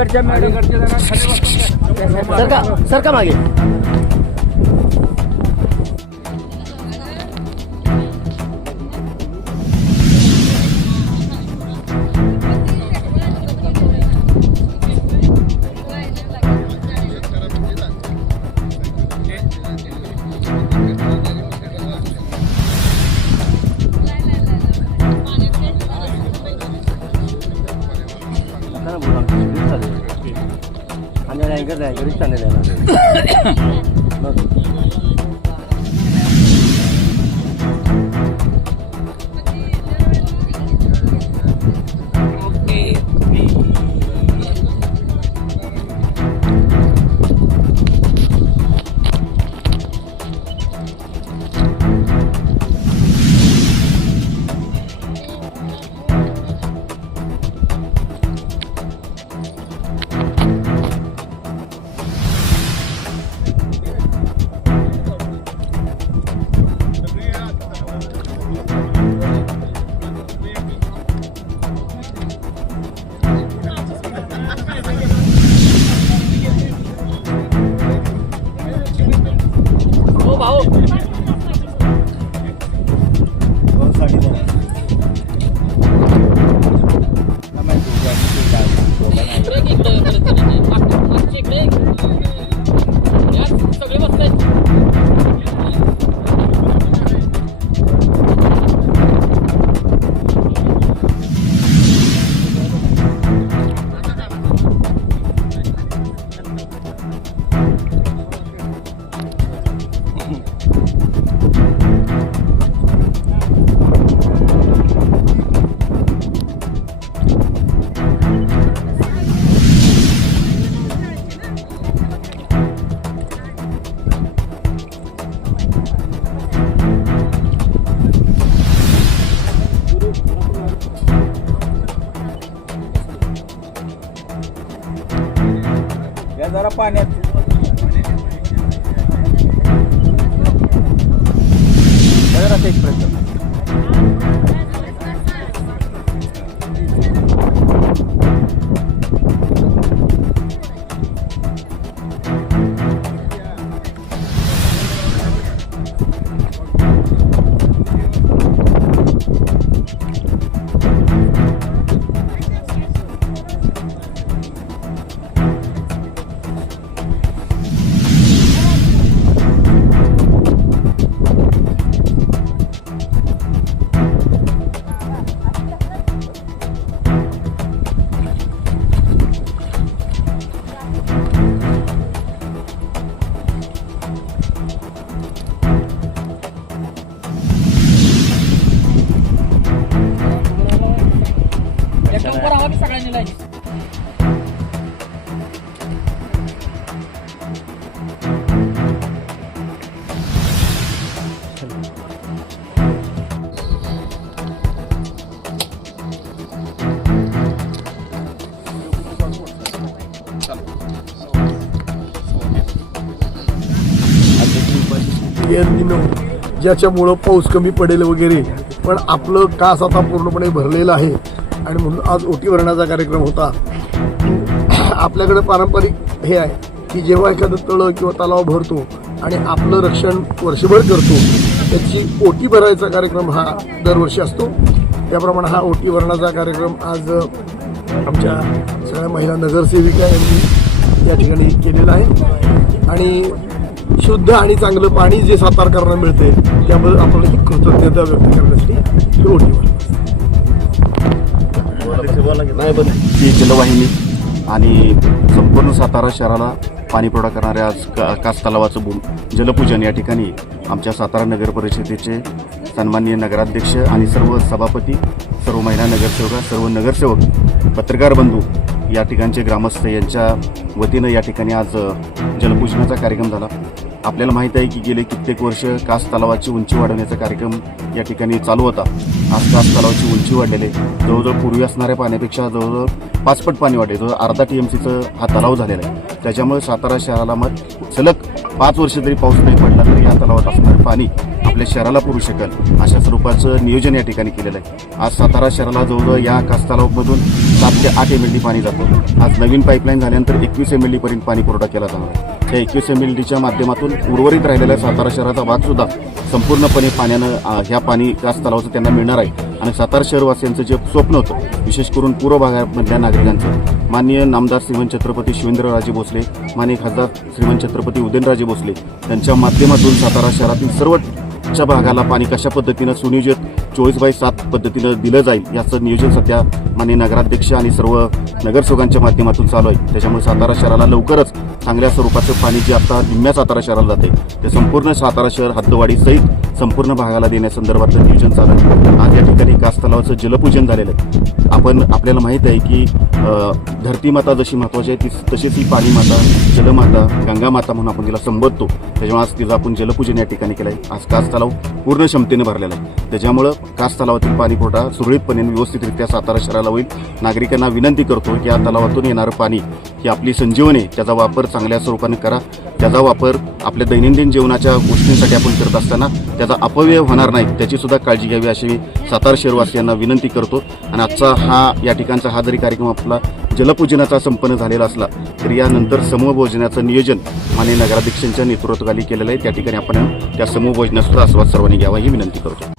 अलीकडच्या अलीकडच्या जरा खाली बसून द्या. सर का मागे आणि अँकर अँकरच चांगले जरा पाण्यात एक्सप्रेस सगळ्यांनी लाईन ज्याच्यामुळं पाऊस कमी पडेल वगैरे, पण आपलं कास आता पूर्णपणे भरलेलं आहे आणि म्हणून आज ओटी भरण्याचा कार्यक्रम होता. आपल्याकडे पारंपरिक हे आहे की जेव्हा एखादं तळं किंवा तलाव भरतो आणि आपलं रक्षण वर्षभर करतो, त्याची ओटी भरायचा कार्यक्रम हा दरवर्षी असतो. त्याप्रमाणे हा ओटी भरण्याचा कार्यक्रम आज आमच्या सगळ्या महिला नगरसेविका यांनी या ठिकाणी केलेला आहे. आणि शुद्ध आणि चांगलं पाणी जे सातारकरांना मिळते त्याबद्दल आपण ही कृतज्ञता व्यक्त करण्यासाठी ही ओटी ही जलवाहिनी आणि संपूर्ण सातारा शहराला पाणी पुरवठा करणाऱ्या आज कास तलावाचं जलपूजन या ठिकाणी आमच्या सातारा नगर परिषदेचे सन्माननीय नगराध्यक्ष आणि सर्व सभापती, सर्व महिला नगरसेवका, सर्व नगरसेवक, पत्रकार बंधू, या ठिकाणचे ग्रामस्थ यांच्या वतीनं या ठिकाणी आज जलपूजनाचा कार्यक्रम झाला. आपल्याला माहीत आहे की गेले कित्येक वर्ष कास तलावाची उंची वाढवण्याचा कार्यक्रम या ठिकाणी चालू होता. आज कास तलावाची उंची वाढलेली, जवळजवळ पूर्वी असणाऱ्या पाण्यापेक्षा जवळजवळ 5 पट पाणी वाढले, जवळ अर्धा TMCचं हा तलाव झालेला आहे. त्याच्यामुळे सातारा शहराला मग सलग 5 वर्ष जरी पाऊस नाही पडला तरी या तलावात असणारे पाणी आपल्या शहराला पुरू शकेल अशा स्वरूपाचं नियोजन या ठिकाणी केलेलं आहे. आज सातारा शहराला जवळजवळ या कास तलावामधून 7 ते 8 MLD पाणी जातं. आज नवीन पाईपलाईन झाल्यानंतर 21 MLD पर्यंत पाणी पुरवठा केला जाणार आहे. त्या 21 MLDच्या माध्यमातून उर्वरित राहिलेल्या सातारा शहराचा भाग सुद्धा संपूर्णपणे पाण्यानं ह्या पाणी कास तलावाचं त्यांना मिळणार आहे. आणि सातारा शहरवासियांचं जे स्वप्न होतं विशेष करून पूर्व भागामधल्या नागरिकांचं माननीय नामदार श्रीमंत छत्रपती शिवेंद्रराजे भोसले, माननीय खासदार श्रीमंत छत्रपती उदयनराजे भोसले यांच्या माध्यमातून सातारा शहरातील सर्वच्या भागाला पाणी कशा पद्धतीनं सुनियोजित 24/7 पद्धतीनं दिलं जाईल याचं नियोजन सध्या माननीय नगराध्यक्ष आणि सर्व नगरसेवकांच्या माध्यमातून चालू आहे. त्याच्यामुळे सातारा शहराला लवकरच चांगल्या स्वरूपाचं पाणी जे आता निम्म्या सातारा शहराला जाते ते संपूर्ण सातारा शहर हद्दवाढीसहित संपूर्ण भागाला देण्यासंदर्भातलं नियोजन चालू आहे. आज या ठिकाणी कास तलावाचं जलपूजन झालेलं आहे. आपल्याला माहीत आहे की धरती माता जशी महत्त्वाची आहे तशीच ही पाणी माता, जलमाता, गंगा माता म्हणून आपण तिला संबोधतो. त्याच्यामुळे आज तिचं आपण जलपूजन या ठिकाणी केलं आहे. आज कास तलाव पूर्ण क्षमतेने भरलेला आहे. त्याच्यामुळं कास तलावातील पाणी पुरवठा सुरळीतपणे व्यवस्थितरित्या सातारा शहराला होईल. नागरिकांना विनंती करतो की या तलावातून येणारं पाणी ही आपली संजीवनी, त्याचा वापर चांगल्या स्वरूपाने करा. त्याचा वापर आपल्या दैनंदिन जीवनाच्या गोष्टींसाठी आपण करत असताना त्याचा अपव्यय होणार नाही त्याची सुद्धा काळजी घ्यावी अशी सातारा शहरवासियांना विनंती करतो. आणि आजचा या ठिकाणचा हा जरी कार्यक्रम आपला जलपूजनाचा संपन्न झालेला असला तरी यानंतर समूहभोजनाचं नियोजन माननीय नगराध्यक्षांच्या नेतृत्वाखाली केलेलं आहे. त्या ठिकाणी आपण त्या समूहभोजनाचा आस्वाद सर्वांनी घ्यावा ही विनंती करतो.